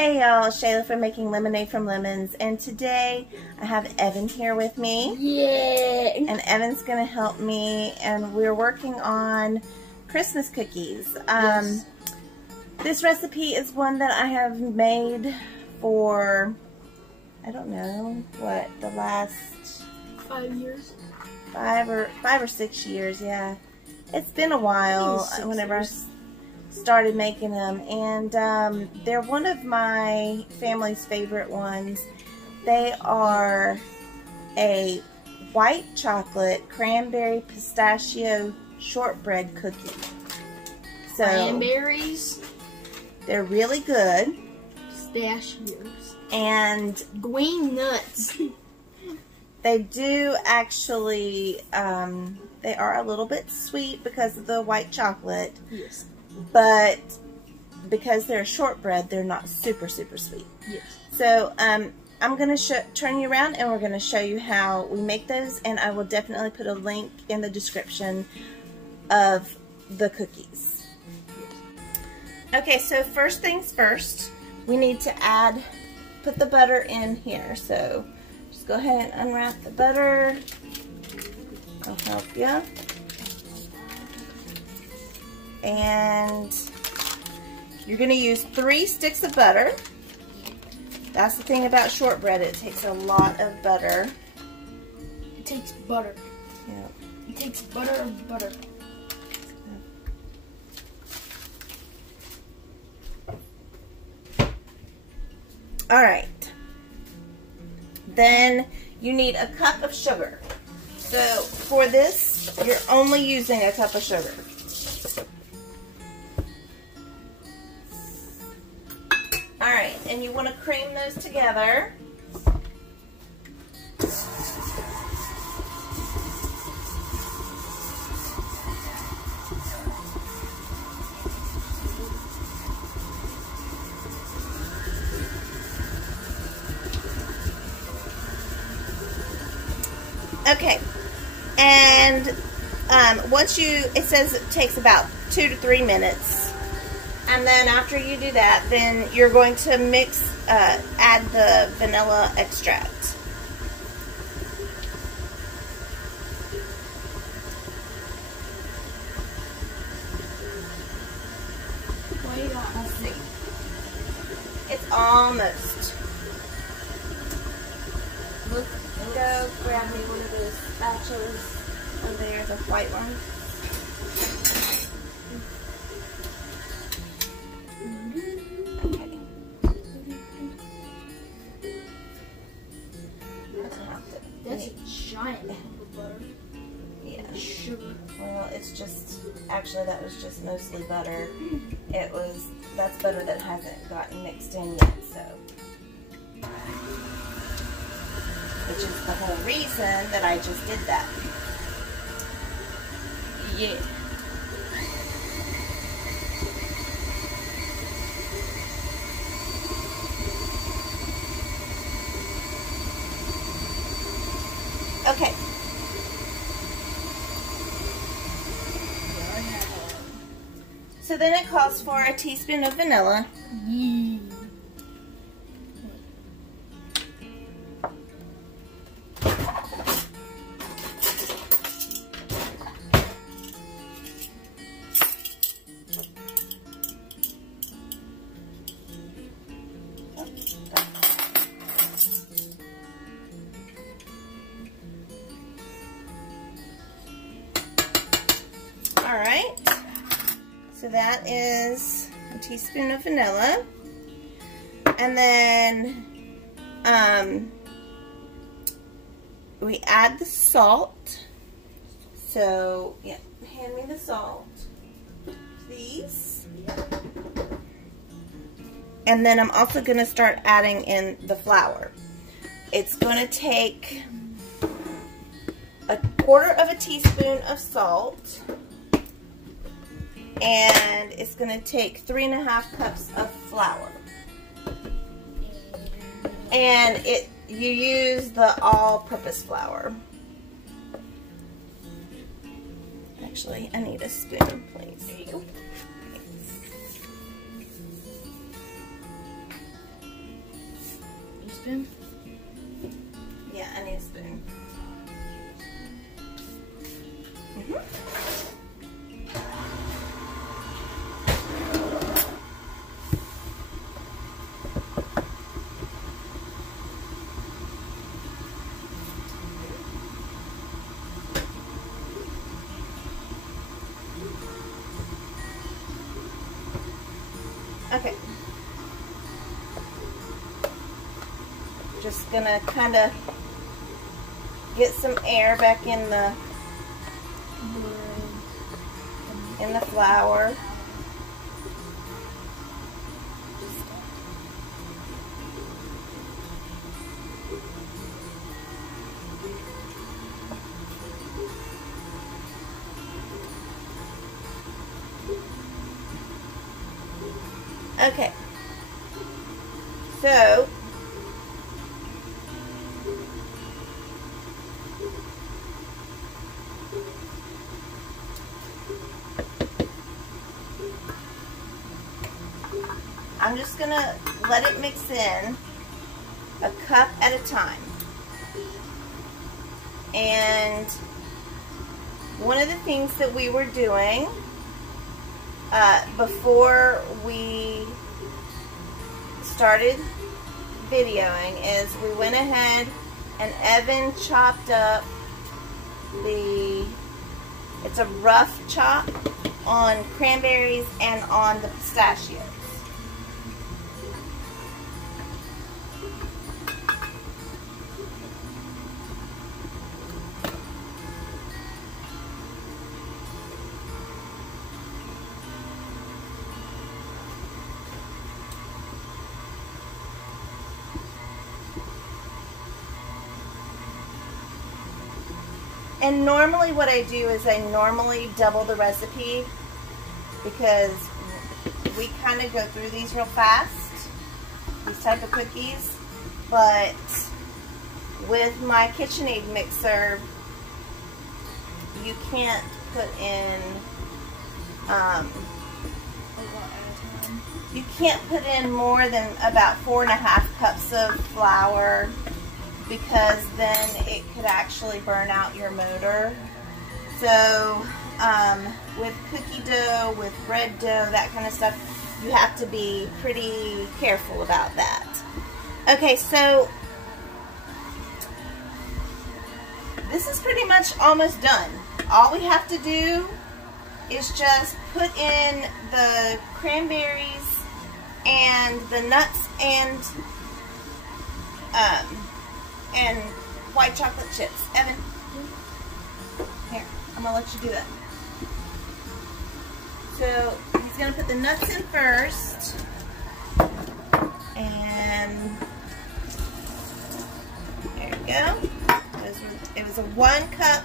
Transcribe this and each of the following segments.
Hey y'all, Shayla from Making Lemonade from Lemons, and today I have Evan here with me. Yeah. And Evan's going to help me, and we're working on Christmas cookies. Yes. This recipe is one that I have made for, I don't know, what, the last 5 years? 5 or 6 years, yeah. It's been a while whenever I started making them, and they're one of my family's favorite ones. They are a white chocolate cranberry pistachio shortbread cookie. So Cranberries. They're really good. Pistachios. And green nuts. They do actually, they are a little bit sweet because of the white chocolate. Yes. But because they're shortbread, they're not super sweet. Yes. So I'm going to turn you around and we're going to show you how we make those, and I will definitely put a link in the description of the cookies. Okay, so first things first, we need to put the butter in here. So just go ahead and unwrap the butter. I'll help you. And you're going to use 3 sticks of butter. That's the thing about shortbread, it takes a lot of butter. It takes butter. Yeah. It takes butter and butter. Alright. Then you need a cup of sugar. So for this, you're only using a cup of sugar. Alright, and you want to cream those together. Okay, and once it says it takes about 2 to 3 minutes. And then after you do that, then you're going to add the vanilla extract. Let's see. It's almost. Look, and go grab me one of those spatulas over there, the white one. That's a giant lump of butter. Yeah. Sugar. Well, it's just, actually that was just mostly butter. That's butter that hasn't gotten mixed in yet, so. Which is the whole reason that I just did that. Yeah. Okay. So then it calls for a teaspoon of vanilla. Yeah. Alright, so that is a teaspoon of vanilla, and then we add the salt. So yeah, hand me the salt, please. And then I'm also going to start adding in the flour. It's going to take 1/4 teaspoon of salt. And it's going to take 3½ cups of flour. And you use the all-purpose flour. Actually, I need a spoon, please. There you go. spoon? Yeah, I need a spoon. Okay. Just gonna kind of get some air back in the flour. Okay, so I'm just gonna let it mix in a cup at a time. And one of the things that we were doing before we started videoing is we went ahead and Evan chopped up it's a rough chop on cranberries and on the pistachios. And normally what I do is I normally double the recipe because we kind of go through these real fast, these type of cookies. But with my KitchenAid mixer, you can't put in, you can't put in more than about 4.5 cups of flour, because then it could actually burn out your motor. So with cookie dough, with bread dough, that kind of stuff, you have to be pretty careful about that. Okay, so this is pretty much almost done. All we have to do is just put in the cranberries and the nuts and white chocolate chips. Evan, here, I'm gonna let you do that. So he's gonna put the nuts in first, and there you go. It was 1 cup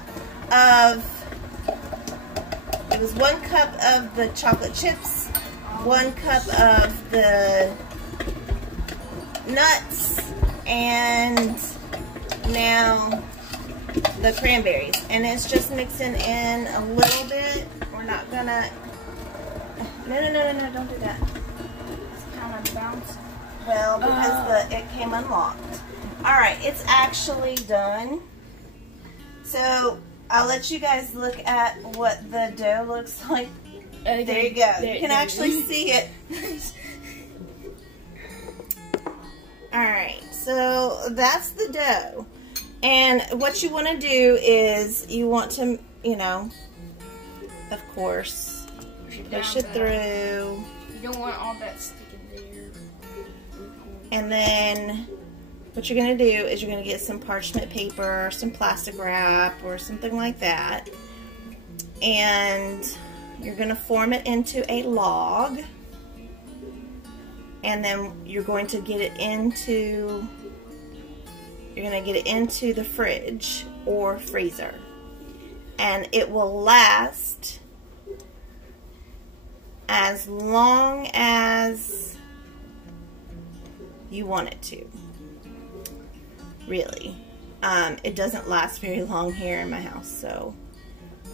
of the chocolate chips, 1 cup of the nuts, and now the cranberries. And it's just mixing in a little bit. We're not gonna, no, don't do that. It's kind of bounced. Well, because it came unlocked. Alright, it's actually done. So I'll let you guys look at what the dough looks like. Okay. There you go. You can actually see it. Alright, so that's the dough. And what you want to do is you want to, you know, of course, push it through. You don't want all that sticking there. And then what you're going to do is you're going to get some parchment paper or some plastic wrap or something like that. And you're going to form it into a log. And then you're going to get it into the fridge or freezer. And it will last as long as you want it to. Really. It doesn't last very long here in my house, so.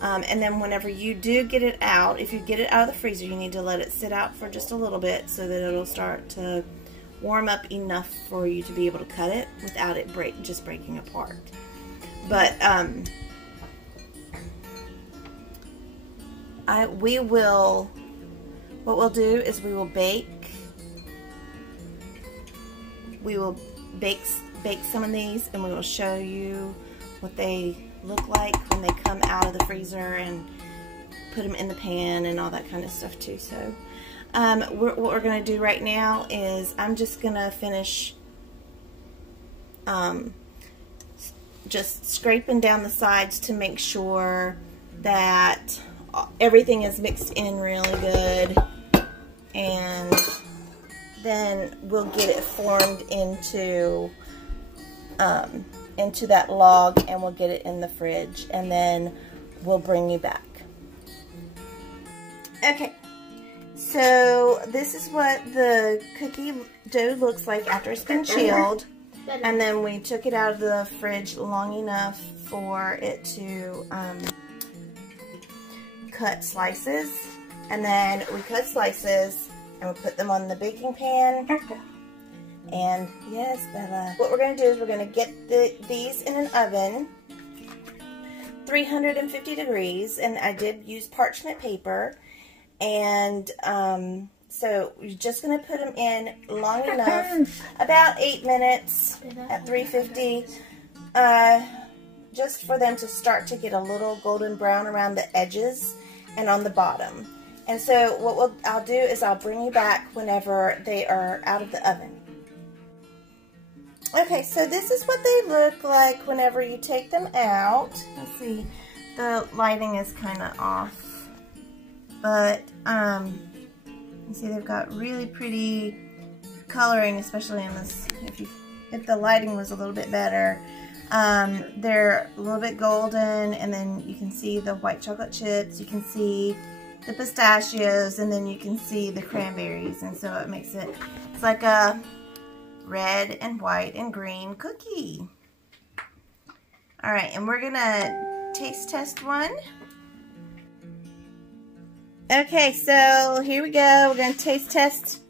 And then whenever you do get it out, if you get it out of the freezer, you need to let it sit out for just a little bit so that it'll start to warm up enough for you to be able to cut it without it just breaking apart. But what we'll do is we will bake some of these, and we will show you what they look like when they come out of the freezer, and put them in the pan and all that kind of stuff too. So what we're going to do right now is I'm just going to finish just scraping down the sides to make sure that everything is mixed in really good, and then we'll get it formed into that log, and we'll get it in the fridge, and then we'll bring you back. Okay, so this is what the cookie dough looks like after it's been chilled, and then we took it out of the fridge long enough for it to cut slices, and then we cut slices and we put them on the baking pan. And yes, Bella, what we're going to do is we're going to get these in an oven, 350 degrees, and I did use parchment paper. And so we're just going to put them in long enough, about 8 minutes at 350, just for them to start to get a little golden brown around the edges and on the bottom. And so what I'll do is I'll bring you back whenever they are out of the oven. Okay, so this is what they look like whenever you take them out. Let's see, the lighting is kind of off, but you see they've got really pretty coloring, especially in this. If the lighting was a little bit better, they're a little bit golden, and then you can see the white chocolate chips, you can see the pistachios, and then you can see the cranberries, and so it makes it's like a red and white and green cookie. Alright, and we're gonna taste test one. Okay, so here we go. We're gonna taste test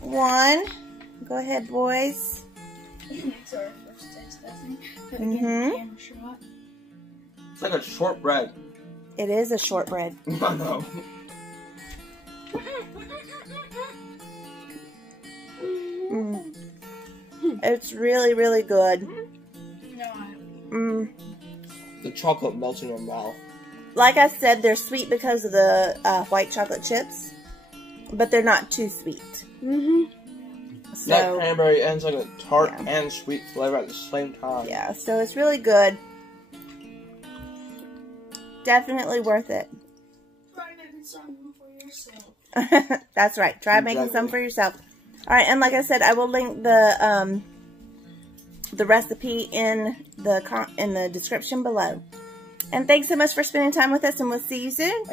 one. Go ahead, boys. It's our first taste testing. It's like a shortbread. It is a shortbread. I know. It's really, really good. The chocolate melts in your mouth. Like I said, they're sweet because of the white chocolate chips, but they're not too sweet. So, that cranberry ends like a tart and sweet flavor at the same time. Yeah, so it's really good. Definitely worth it. Try making some for yourself. That's right. Try making some for yourself. All right, and like I said, I will link the recipe in the description below. And thanks so much for spending time with us, and we'll see you soon.